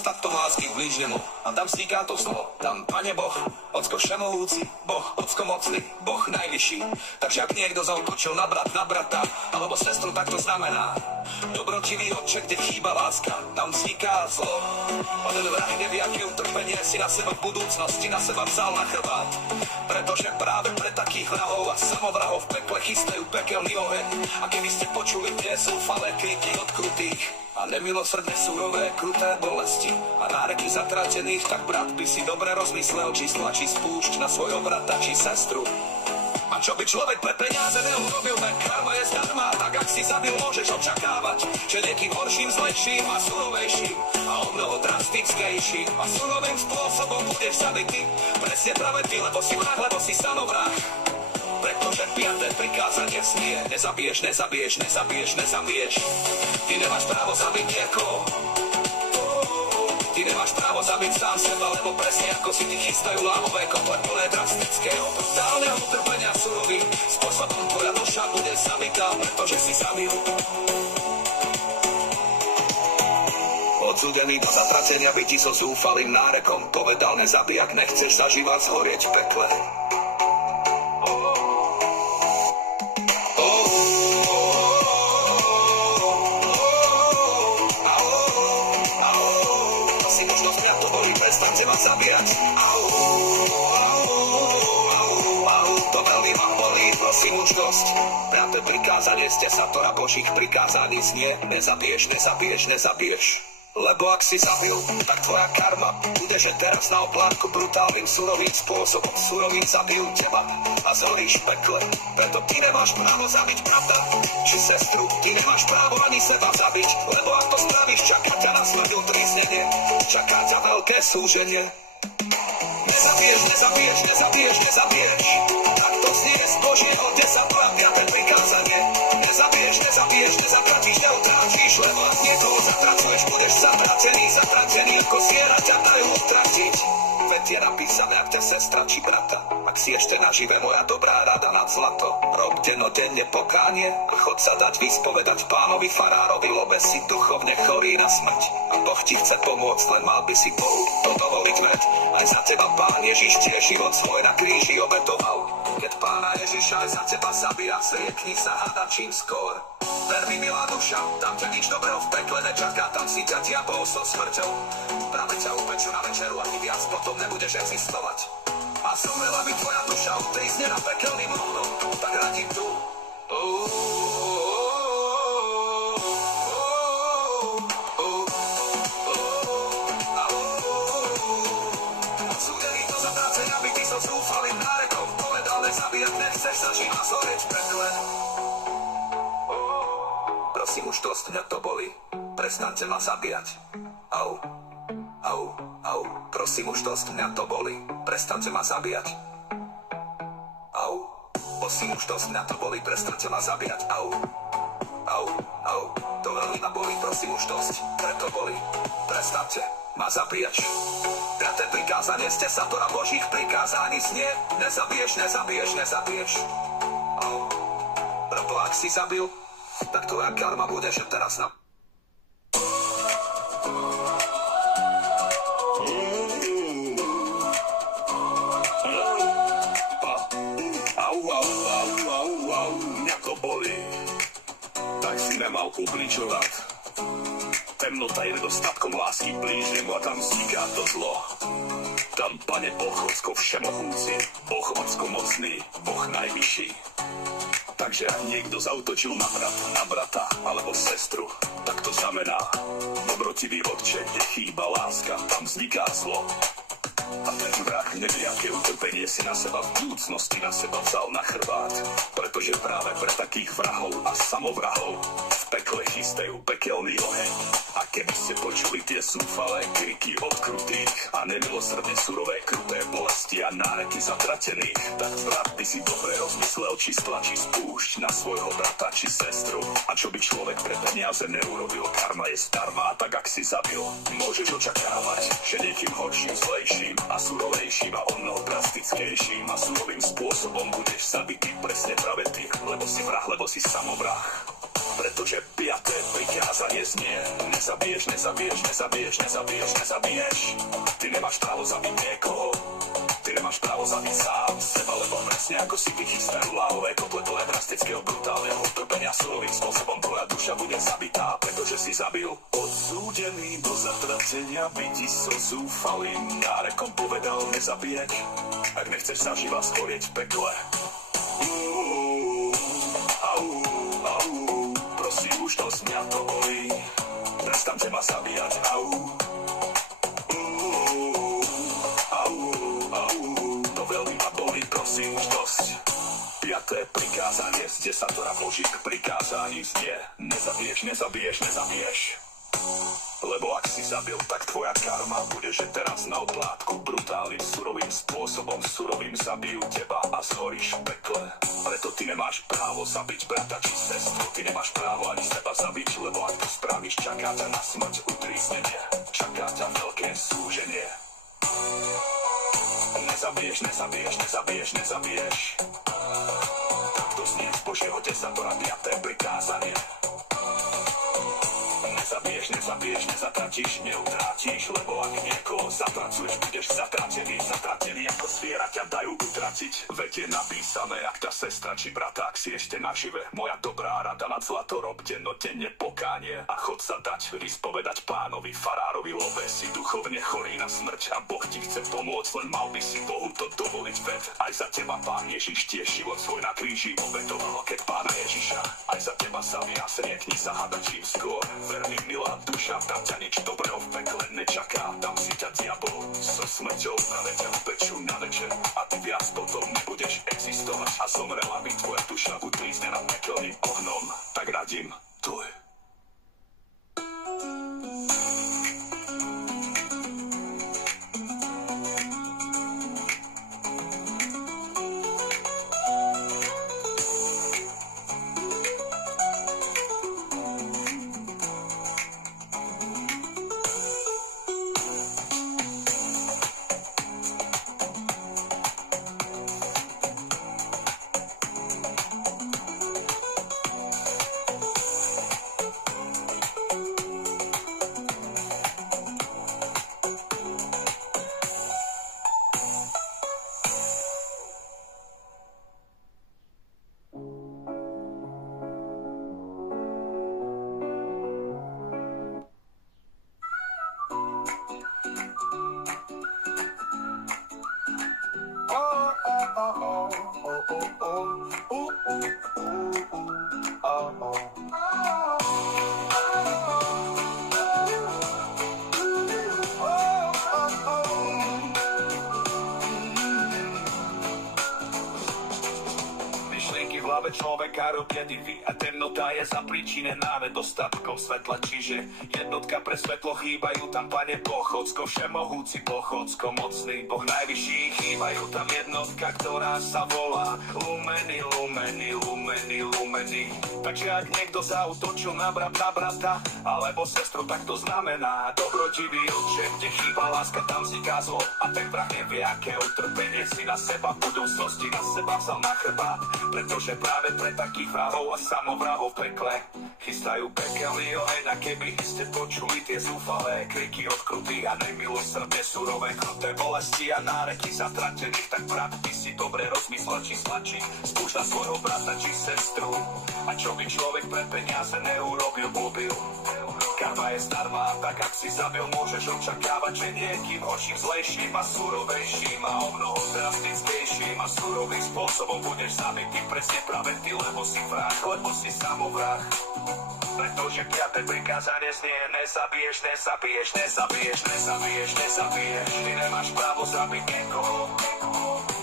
nedostatkom lásky k blížnemu. A tam vzniká to zlo. Tam, Pane Boh, Ocko všemohúci, Boh, Ocko mocný, Boh najvyšší. Takže ak niekto zaútočil na brata, alebo sestru, tak to znamená dobrotivý Otče, kde chýba láska, tam vzniká zlo. Ten vrah nevie, aké utrpenie si na seba v budúcnosti na seba vzal na chrbát. Pretože práve pre takých vrahov a samovrahov v pekle chystajú pekelný oheň. A keby ste počuli tie zúfalé kriky od krutých a nemilosrdne surové, kruté bolesti a náreky zatratených, tak brat by si dobre rozmyslel, či stlačí spúšť na svojho brata či sestru. A čo by človek pre peniaze neurobil, tak karma je zdarma. Tak ak si zabil, môžeš očakávať, že niekým horším, zlejším a surovejším a o mnoho drastickejším a surovým spôsobom budeš zabitý. Presne práve ty, lebo si vrah, lebo si samovrah. Pretože 5. prikázanie znie: nezabiješ, nezabiješ, nezabiješ, nezabiješ. Ty nemáš právo zabiť niekoho. Ty nemáš právo zabiť sám seba, lebo presne ako si ti chystajú láhové kople plné drastického, brutálneho utrpenia surovým spôsobom tvoja duša bude zabitá, pretože si zabil. Odsúdený do zatratenia by ti so zúfalým nárekom povedal: nezabij, ak nechceš zažívať zhorieť v pekle. Prestaňte ma zabíjať. To veľmi ma bolí, prosím už dosť. Práve prikázanie z 10 Božích prikázaní znie: nezabiješ, nezabiješ, nezabiješ. Lebo ak si zabil, tak tvoja karma bude, že teraz na oplátku brutálnym surovým spôsobom surovým zabijú teba a zhoríš v pekle. Preto ty nemáš právo zabiť brata či sestru, ty nemáš právo ani seba zabiť, lebo ak to spravíš, čaká ťa na smrť utriznenie, čaká ťa veľké súženie. Nezabiješ, nezabiješ, nezabiješ, nezabiješ. Tak to znie z Božieho 10. prikázanie. Nezabiješ, nezabiješ, nezatratíš, neutráčiš, lebo ak niekoho zatracuješ, budeš zatratený ako zviera ťa dajú utratiť. Veď je napísané, ak ťa sestra či brata, ak si ešte nažive, moja dobrá rada nad zlato, rob dennodenne pokánie a chod sa dať vyspovedať Pánovi farárovi, lebo si duchovne chorý na smrť a Boh ti chce pomôcť, len mal by si Bohu to dovoliť, veď aj za teba Pán Ježiš tiež život svoj na kríži obetoval. Keď Pána Ježiša aj za teba zabíja, zriekni sa hada čím skôr. Ver mi, milá duša, tam ťa nič dobrého v pekle nečaká, tam si ťa diabol so smrťou. Práve ťa upečú na večeru a ty viac potom nebudeš existovať. A zomrela by tvoja duša utrízne na pekelným ohňom, tak radím tu. Odsúdený do zatrácenia by ty so zúfalým nárekom povedal: nezabíjať, nechceš zažívať zhorieť v pekle. Prosím, už dosť, mňa to boli. Prestaňte ma zabíjať. Au. Prosím, už dosť, mňa to boli. Prestaňte ma zabíjať. Au. Prosím, už dosť, mňa to boli. Prestaňte ma zabíjať. Au. To veľmi ma boli, prosím, už dosť. Preto boli. Prestaňte ma zabíjať. 5. prikázanie z 10 Božích prikázaní znie: nezabiješ, nezabiješ, nezabiješ. Au. Preto ak si zabil, tak tvoja karma bude, že teraz na... Mňa to bolí, tak si nemal ubličovať. Temnota je nedostatkom lásky blížnemu a tam vzniká to zlo. Tam, Pane Boh, Ocko všemohúci, Boh Ocko mocný, Boh najvyšší. Takže ak niekto zautočil na brata alebo sestru, tak to znamená dobrotivý Otče, kde chýba láska, tam vzniká zlo. A ten vrah nevie, aké utrpenie si na seba v budúcnosti na seba vzal na chrbát, pretože práve pre takých vrahov a samovrahov v pekle chystajú pekelný oheň. A keby ste počuli tie zúfalé kriky od krutých a nemilosrdne surové kruté bolesti a náreky zatratených, tak brat by si dobre rozmyslel, či stlačí spúšť na svojho brata či sestru. A čo by človek pre peniaze neurobil, karma je zdarma, tak ak si zabil, môžeš očakávať, že niekým horším, zlejším a surovejším a omnoho drastickejším a surovým spôsobom budeš zabitý, presne práve ty, lebo si vrah, lebo si samovrah. Pretože piaté prikázanie znie: nezabiješ, nezabiješ, nezabiješ, nezabiješ, nezabiješ. Ty nemáš právo zabiť niekoho. Ty nemáš právo zabiť sám seba, lebo presne ako si vychystajú lávové kotle plné drastického brutálneho utrpenia surovým spôsobom, tvoja duša bude zabitá, pretože si zabil. Odsúdený do zatratenia by ti so zúfalým nárekom povedal: nezabiješ, ak nechceš zaživa schorieť v pekle. Prosím, už to mňa to bolí. Prestaňte ma zabíjať, to veľmi ma bolí, prosím, už dosť. Piaté prikázanie z 10 Božích prikázaní znie: nezabiješ, nezabiješ, nezabiješ. Lebo ak si zabil, tak tvoja karma bude, že teraz na oplátku brutálnym, surovým spôsobom, surovým zabijú teba a zhoríš v pekle. Preto ty nemáš právo zabiť brata či sestru, ty nemáš právo ani seba zabiť, lebo ak to spravíš, čaká ťa na smrť utríznenie, čaká ťa veľké súženie. Nezabiješ, nezabiješ, nezabiješ, nezabiješ. Takto znie z Božieho desatora 5. prikázanie. Nezabiješ, nezabiješ, nezatratíš, neutrátiš, lebo ak niekoho zatracuješ, budeš zatratený, zatratený ako zviera ťa dajú utraciť. Veď je napísané, ak tá sestra či brata, ak si ešte nažive, moja dobrá rada na zlato robte, no denne pokánie a chod sa dať vyspovedať pánovi farárovi, lebo si duchovne chorý na smrť a Boh ti chce pomôcť, len mal by si Bohu to dovoliť, veď aj za teba Pán Ježiš tiež život svoj na kríži obetoval, keď Pána Ježiša aj za teba sa vyjasnie, kni sa hada čím skôr. Verný milá duša, tam ťa nič dobrého v pekle nečaká, tam si ťa diabol so smrťou navedia v peču na večer a ty viac potom nebudeš existovať a zomrela by tvoja duša utríznená pekelným ohnom. Tak radím, tuj. Človeka robia divy a temnota je zapríčinená nedostatkom svetla, čiže jednotka pre svetlo, chýbajú tam Pane Boh, Ocko všemohúci Boh, Ocko mocný Boh najvyšší, chýbajú tam jednotka, ktorá sa volá Lumeny, Lumeny, Lumeny, Lumeny. Takže ak niekto zaútočil na brata alebo sestru, tak to znamená dobrotivý otče, kde chýba láska, tam vzniká zlo a ten vrah nevie, aké utrpenie si na seba v budúcnosti na seba vzal na chrbát, pretože práve pre takých vrahov a samovrahov v pekle chystajú pekelný oheň. A keby ste počuli tie zúfalé kriky od krutých a nemilosrdne surové kruté bolesti a náreky zatratených, tak brat by si dobre rozmyslel, či stlačí spúšť na svojho brata či sestru. A čo by človek pre peniaze neurobil, pobil. Karma je zdarma, tak ak si zabil, môžeš očakávať, že niekým horším, zlejším a surovejším a omnoho drastickejším a surovým spôsobom budeš zabitý presne práve ty, lebo si vrah, lebo si samovrah. Pretože 5. prikázanie znie: nezabiješ, nezabiješ, nezabiješ, nezabiješ, nezabiješ. Ty nemáš právo zabiť niekoho.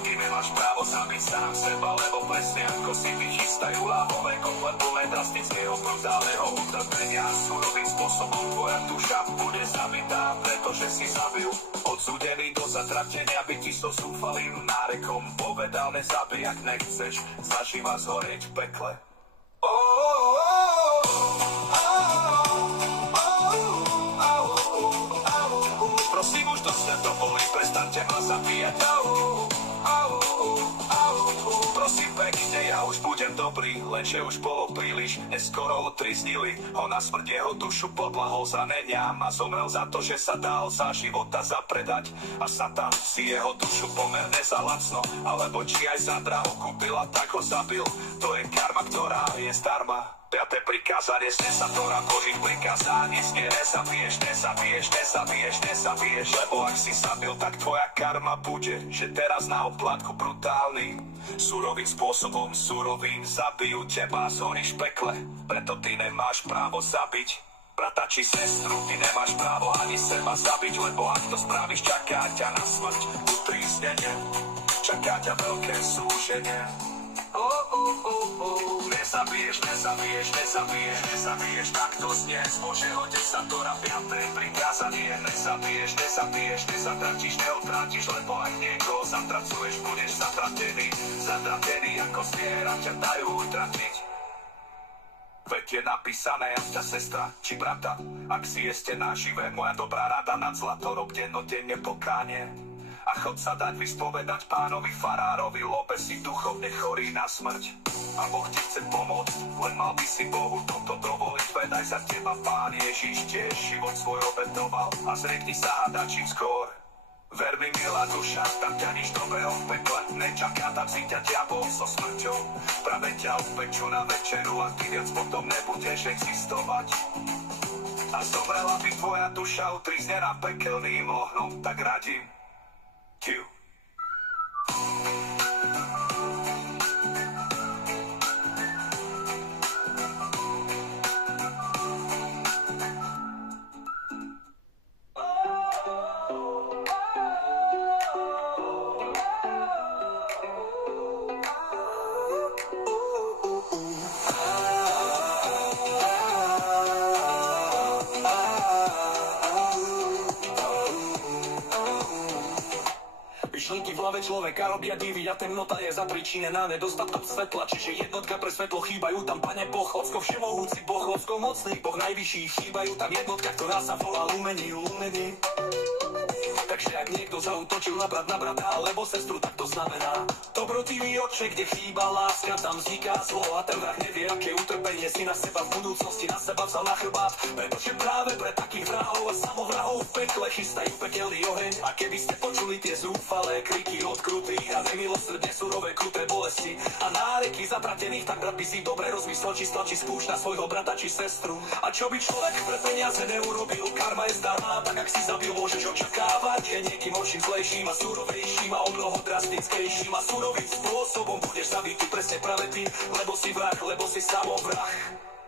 Ty nemáš právo zabiť sám seba, lebo presne ako si vychystajú lávové kotle plné drastického brutálneho utrpenia, surovým spôsobom tvoja duša bude zabitá, pretože si zabil. Odsúdený do zatratenia by ti so zúfalým nárekom povedal: nezabij, ak nechceš zaživa zhorieť v pekle. Prosím, už dosť to boli, prestaňte ma zabíjať. Prosím, pekne, ja už budem dobrý, lenže už bolo príliš neskoro utriznili. Ho na smrť jeho dušu podlahol zraneniam a zomrel za to, že sa dal za života zapredať. A Satan si jeho dušu pomerne za lacno, alebo či aj za draho kúpil a tak ho zabil. To je karma, ktorá je zdarma. 5. prikázanie z desatora Božích prikázaní znie: nezabiješ, nezabiješ, nezabiješ, nezabiješ. Lebo ak si zabil, tak tvoja karma bude, že teraz na oplátku brutálny. Surovým spôsobom, surovým zabijú teba, zhoríš v pekle. Preto ty nemáš právo zabiť brata či sestru, ty nemáš právo ani seba zabiť, lebo ak to spravíš, čaká ťa na smrť utríznenie, čaká ťa veľké súženie. Nezabiješ, nezabiješ, nezabiješ, nezabiješ, tak to znie z Božieho desatora 5. prikázanie. Nezabiješ, nezabiješ, nezatratíš, neotratíš, lebo ak niekoho zatracuješ, budeš zatratený, zatratený, ako zviera ťa dajú utratiť. Veď je napísané, ťa sestra či brata, ak si jeste nažive, moja dobrá rada nad zlato rob dennodenne pokánie. A chod sa dať vyspovedať pánovi farárovi, lebo si duchovne chorý na smrť. A Boh ti chce pomôcť, len mal by si Bohu toto dovoliť. Vedaj za teba Pán Ježiš tiež život svoj obetoval a zriekni sa hada čím skôr. Ver mi, milá duša, tam ťa nič dobrého v pekle nečaká, tam si ťa diabol so smrťou. Práve ťa upečú na večeru a ty viac potom nebudeš existovať. A zomrela by tvoja duša utríznená pekelným ohnom, tak radím Q. Myšlienky v hlave človeka robia divy a temnota je zapričinená nedostatkom svetla. Čiže jednotka pre svetlo, chýbajú tam Pane Boh, Ocko všemohúci Boh, Ocko mocný Boh najvyšší, chýbajú tam jednotka, ktorá sa volá lumení, lumení. Takže ak niekto zaútočil na brata alebo sestru, tak to znamená dobrotivý oče, kde chýba láska, tam vzniká zlo a ten vrah nevie, aké utrpenie si na seba v budúcnosti na seba vzal na chrbát. Pretože práve pre takých vrahov a samovrahov v pekle chystajú pekelný oheň. A keby ste počuli tie zúfalé kriky od krutých a nemilosrdne surové kruté bolesti a náreky zatratených, tak brat by si dobre rozmyslel, či stlačí spúšť na svojho brata či sestru. A čo by človek pre peniaze neurobil, karma je zdarma, tak ak si zabil, môžeš očakávať, že niekým horším, zlejším a surovejším a omnoho drastickejším a surovým spôsobom budeš zabitý presne práve ty, lebo si vrah, lebo si samovrah.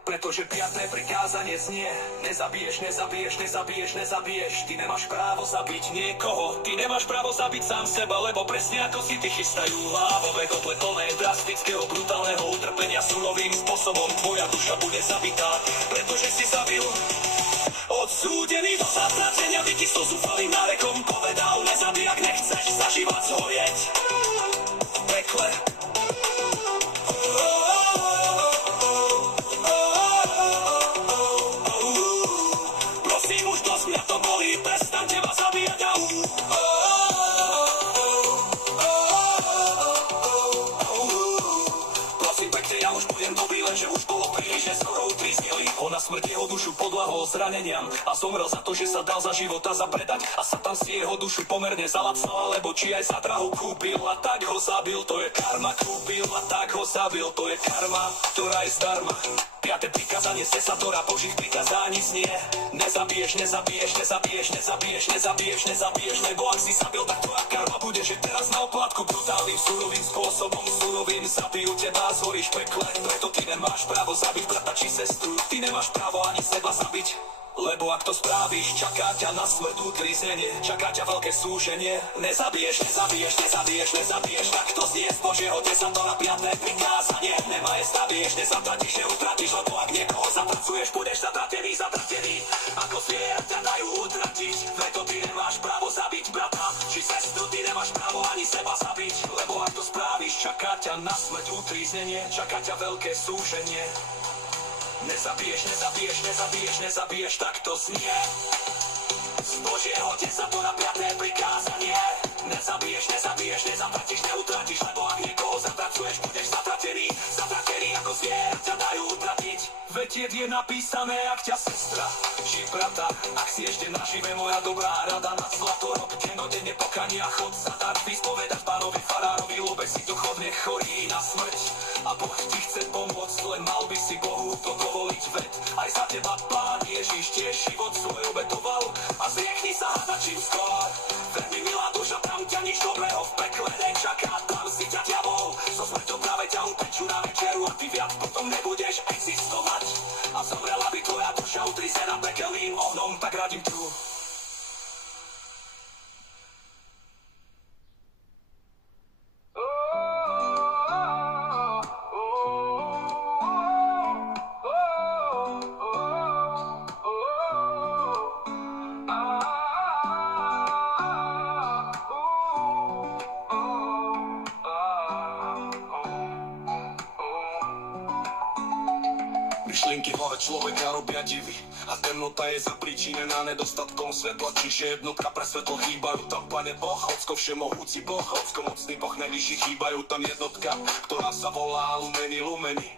Pretože 5. prikázanie znie: nezabiješ, nezabiješ, nezabiješ, nezabiješ. Ty nemáš právo zabiť niekoho, ty nemáš právo zabiť sám seba, lebo presne ako si ty chystajú lávové kotle plné drastického, brutálneho utrpenia surovým spôsobom tvoja duša bude zabitá, pretože si zabil. Odsúdený do zatratenia, by ti so zúfalým nárekom povedal: nezabij, ak nechceš za život zhorieť v pekle. Prosím, už dosť mňa to bolí, prestaň teba zabíjať a prosím pekne, ja už budem dobrý, lenže už bolo príliš neskoro utríznili. On na smrť jeho dušu podľahol zraneniam a zomrel za to, že sa dal za života zapredať. A Satan si jeho dušu pomerne zalacnal, lebo či aj za drahu kúpil a tak ho zabil. To je karma, kúpil a tak ho zabil. To je karma, ktorá je zdarma. 5. prikázanie z desatora Božích prikázaní znie: nezabiješ, nezabiješ, nezabiješ, nezabiješ, nezabiješ, nezabiješ. Lebo ak si zabil, tak tvoja karma bude, že teraz na oplátku brutálnym, surovým spôsobom, surovým zabijú teba, zhoríš v pekle. Preto ty nemáš právo zabiť brata či sestru, ty nemáš právo ani seba zabiť. Lebo ak to spravíš, čaká ťa na smrť utríznenie, čaká ťa veľké súženie. Nezabiješ, nezabiješ, nezabiješ, nezabiješ, tak to znie z Božieho desatora 5. prikázanie. Nemaj, zabiješ, nezatratíš, neutratíš, lebo ak niekoho zatracuješ, budeš zatratený, zatratený. Ako zviera ťa dajú utratiť, preto ty nemáš právo zabiť brata či sestru, ty nemáš právo ani seba zabiť. Lebo ak to spravíš, čaká ťa na smrť utríznenie, čaká ťa veľké súženie. Nezabiješ, nezabiješ, nezabiješ, nezabiješ, tak to znie z Božieho desatora 5. prikázanie. Nezabiješ, nezabiješ, nezatratíš, neutratíš, lebo ak niekoho zatracuješ, budeš zatratený. hneď je napísané, ak ťa sestra, živ brata, ak si ešte nažive moja dobrá rada na zlato, rob dennodenne pokania, chod sa dať vyspovedať pánovi farárovi, lube si to chodne chorý na smrť. A Boh ti chce pomôcť, len mal by si Bohu to dovoliť, veď aj za teba Pán Ježiš tiež život svoj obetoval a zriekni sa hada čím skôr. Veľmi milá duša, tam ťa nič dobrého v pekle nečaká, tam si ťa diabol so smrťou práve ťa upečú na večeru a ty viac potom nebudeš existovať a zomrela by tvoja duša utrísená pekelným ohnom, tak radím tu. Myšlienky hore človeka robia divy a temnota je zapríčinená nedostatkom svetla, čiže jednotka pre svetlo chýbajú tam Pane Boh, Ocko všemohúci Boh, Ocko mocný Boh, najvyšší chýbajú tam jednotka, ktorá sa volá Lumeny, Lumeny.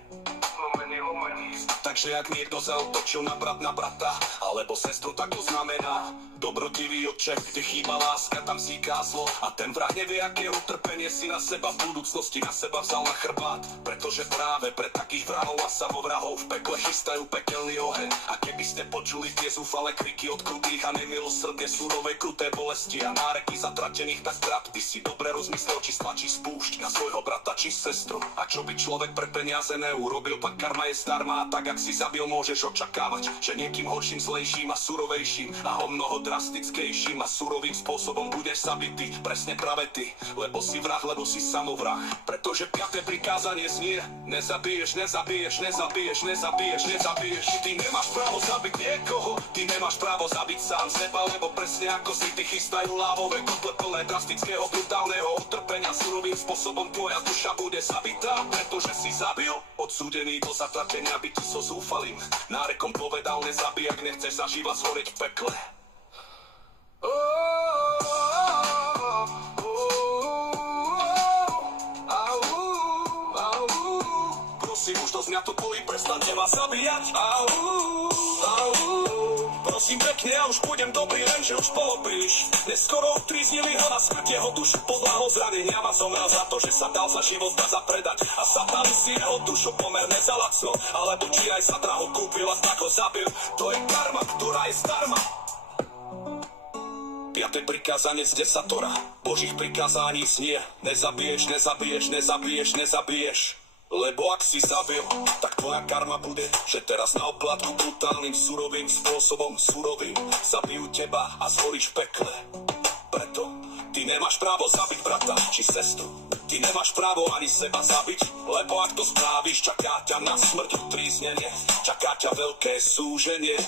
Takže ak niekto zaútočil na brata, alebo sestru, tak to znamená dobrotivý oče, kde chýba láska, tam vzniká zlo a ten vrah nevie, aké utrpenie si na seba v budúcnosti na seba vzal na chrbát, pretože práve pre takých vrahov a samovrahov v pekle chystajú pekelný oheň. A keby ste počuli tie zúfale kriky od krutých a nemilosrdne súrovej kruté bolesti a náreky zatratených, tak brat, ty si dobre rozmyslel, či stlačí spúšť na svojho brata či sestru. A čo by človek pre peniaze neurobil, tak karma je zdarma, a tak ak si zabil, môžeš očakávať, že niekým horším, zlejším a surovejším a o mnoho drastickejším a surovým spôsobom budeš zabitý. Presne práve ty, lebo si vrah, lebo si samovrah. Pretože 5. prikázanie znie: nezabiješ, nezabiješ, nezabiješ, nezabiješ, nezabiješ. Ty nemáš právo zabiť niekoho, ty nemáš právo zabiť sám seba, lebo presne ako si ty chystajú lávové kotle plné drastického, brutálneho utrpenia. Surovým spôsobom tvoja duša bude zabitá, pretože si zabil. Odsúdený do zatratenia by ti so zúfalým nárekom povedal: nezabij, ak nechceš zažívať zhoreť v pekle. Prosím, už dosť mňa to bolí, prestaňte ma zabíjať. Prosím pekne, ja už budem dobrý, lenže už bolo príliš neskoro. Utríznili ho na smrť, jeho dušu podľahol zranenia a zomrel za to, že sa dal za život zapredať. A satán si jeho dušu pomerne za lacno, alebo či aj sa draho kúpil a tak ho zabil. To je karma, ktorá je zdarma. 5. prikázanie z 10 Božích prikázaní znie: nezabiješ, nezabiješ, nezabiješ, nezabiješ. Lebo ak si zabil, tak tvoja karma bude, že teraz na oplátku brutálnym, surovým spôsobom, surovým, zabijú teba a zhoríš v pekle. Preto ty nemáš právo zabiť brata či sestru. Ty nemáš právo ani seba zabiť, lebo ak to spravíš, čaká ťa na smrť utríznenie, čaká ťa veľké súženie.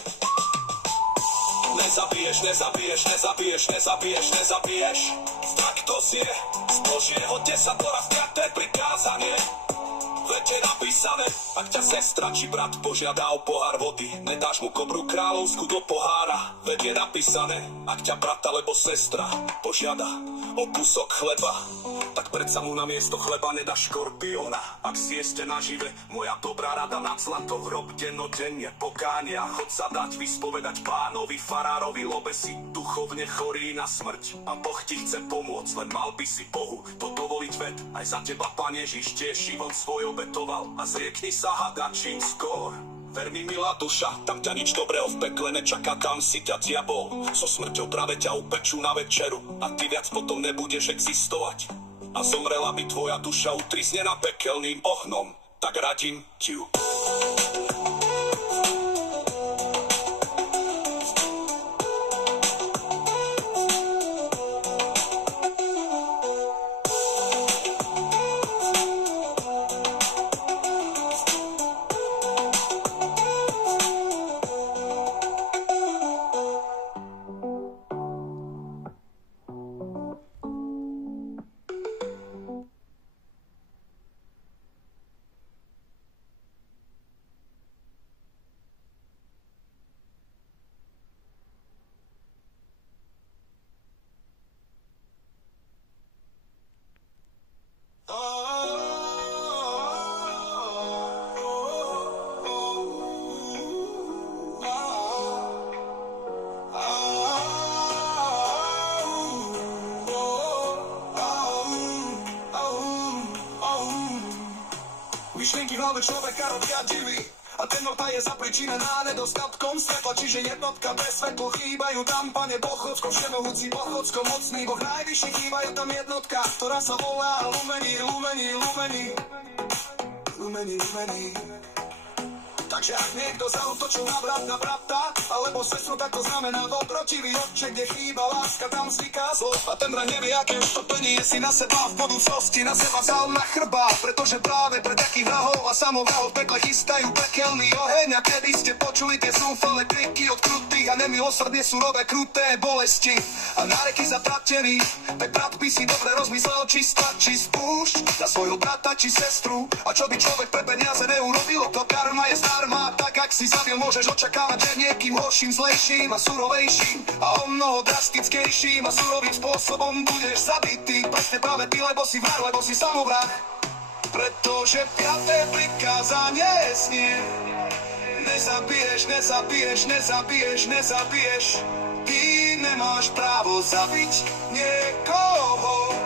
Nezabiješ, nezabiješ, nezabiješ, nezabiješ, nezabiješ. Tak to znie z Božieho 10 5. prikázanie. Veď je napísané, ak ťa sestra či brat požiada o pohár vody, nedáš mu kobru kráľovskú do pohára. Veď je napísané, ak ťa brat alebo sestra požiada o kúsok chleba, tak predsa mu na miesto chleba nedáš škorpióna. Ak si ešte nažive, moja dobrá rada nad zlato, rob dennodenne pokánia, chod sa dať vyspovedať pánovi farárovi, lobe si duchovne chorý na smrť. A Boh ti chce pomôcť, len mal by si Bohu to dovoliť, veď aj za teba Pán Ježiš tiež život svoj obetoval a zriekni sa hada čím skôr. Ver mi, milá duša, tam ťa nič dobrého v pekle nečaká, tam si ťa diabol so smrťou práve ťa upečú na večeru a ty viac potom nebudeš existovať a zomrela by tvoja duša utríznená pekelným ohnom, tak radím ti ju. Myšlienky v hlave človeka robia divy. A temnota je zapričinená nedostatkom svetla. Čiže jednotka bez svetlo, chýbajú tam, Pane Boh, Ocko všemohúci, Boh, Ocko mocný, Boh najvyšší, chýbajú tam jednotka, ktorá sa volá Lumení, Lumení, Lumení, Lumení, Lumení. Takže ak niekto zaútočil na brata, alebo sestru, tak to znamená dobrotivý otče, kde chýba láska, tam vzniká zlo. A ten vrah nevie, aké uštopenie si na seba v budúcnosti, na seba vzal na chrbát, pretože práve pre takých vrahov a samovrahov v pekle chystajú pekelný oheň. A kedy ste počuli tie zúfale kriky od krutých a nemilosrdne surové kruté bolesti a náreky zatratených, tak brat by si dobre rozmyslel, či stačí spúšť za svojho brata či sestru. A čo by človek pre peniaze neurobil, to karma je zdarma. Tak ak si zabil, môžeš očakávať, že niekým horším, zlejším a surovejším a o mnoho drastickejším a surovým spôsobom budeš zabitý. Presne práve ty, lebo si vrah, lebo si samovrah. Pretože 5. prikázanie znie: nezabiješ, nezabiješ, nezabiješ, nezabiješ. Ty nemáš právo zabiť niekoho.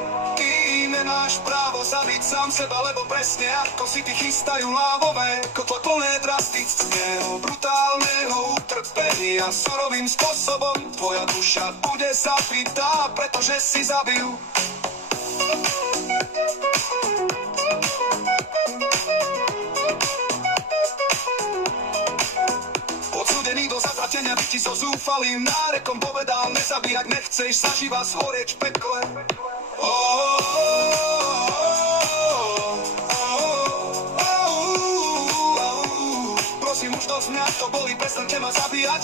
Nemáš právo zabiť sám seba, lebo presne ako si ty chystajú lávové kotle plné drastického, brutálneho utrpenia. Surovým spôsobom tvoja duša bude zabitá, pretože si zabil. Odsúdený do zatratenia by ti so zúfalým nárekom povedal: nezabij, ak nechceš zaživa zhorieť v pekle. Prosím, už dosť mňa to bolí, prestaňte ma zabíjať.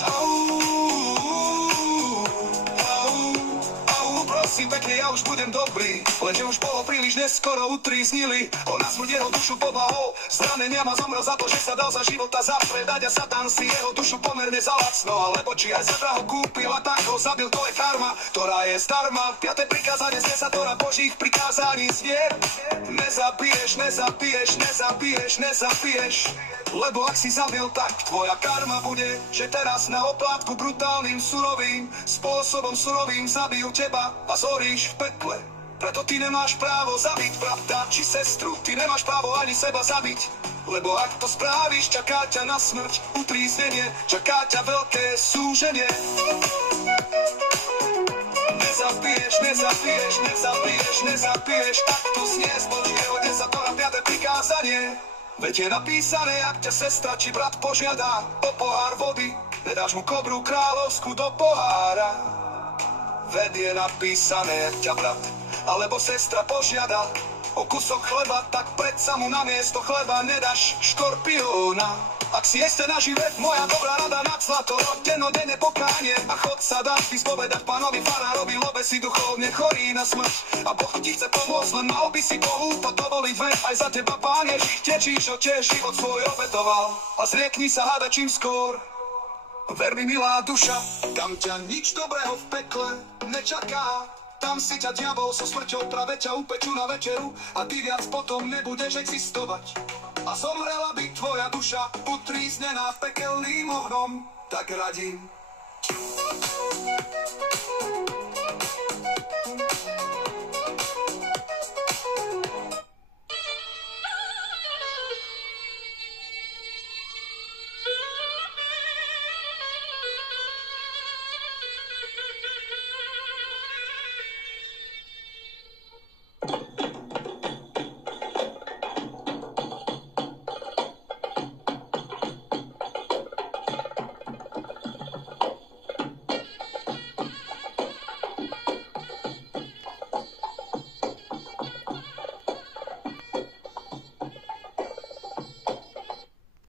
Prosím pekne, ja už budem dobrý, lenže už bolo príliš neskoro, utríznili ho na smrť jeho dušu podlahou zranenia, ma zomrel za to, že sa dal za života zapredať a Satan si jeho dušu pomerne za lacno, alebo či aj za draho kúpil a tak ho zabil, to je karma, ktorá je zdarma. 5. prikázanie z desatora Božích prikázaní znie: nezabiješ, nezabiješ, nezabiješ, nezabiješ. Lebo ak si zabil, tak tvoja karma bude, že teraz na oplátku brutálnym, surovým spôsobom surovým zabijú teba a zhoríš v pekle. Preto ty nemáš právo zabiť brata či sestru, ty nemáš právo ani seba zabiť. Lebo ak to spravíš, čaká ťa na smrť utríznenie, čaká ťa veľké súženie. Nezabiješ, nezabiješ, nezabiješ, nezabiješ, tak to znie z Božieho desatora 5. prikázanie. Veď je napísané, ak ťa sestra či brat požiada o pohár vody, nedáš mu kobru kráľovskú do pohára. Veď je napísané, ak ťa brat alebo sestra požiada o kusok chleba, tak predsa mu namiesto chleba nedáš škorpióna. Ak si ešte nažive, moja dobrá rada nad zlato, dennodenne pokánie a chod sa dať vyspovedať pánovi farárovi, lebo si duchovne chorý na smrť. A Boh ti chce pomôcť, len mal by si Bohu to dovoliť, veď aj za teba, Pán Ježiš, tečíš, o tiež život svoj obetoval. A zriekni sa hada čím skôr. Ver mi, milá duša, tam ťa nič dobrého v pekle nečaká. Tam si ťa diabol so smrťou práve ťa upečú na večeru a ty viac potom nebudeš existovať. A zomrela by tvoja duša utríznená v pekelným ohnom, tak radím.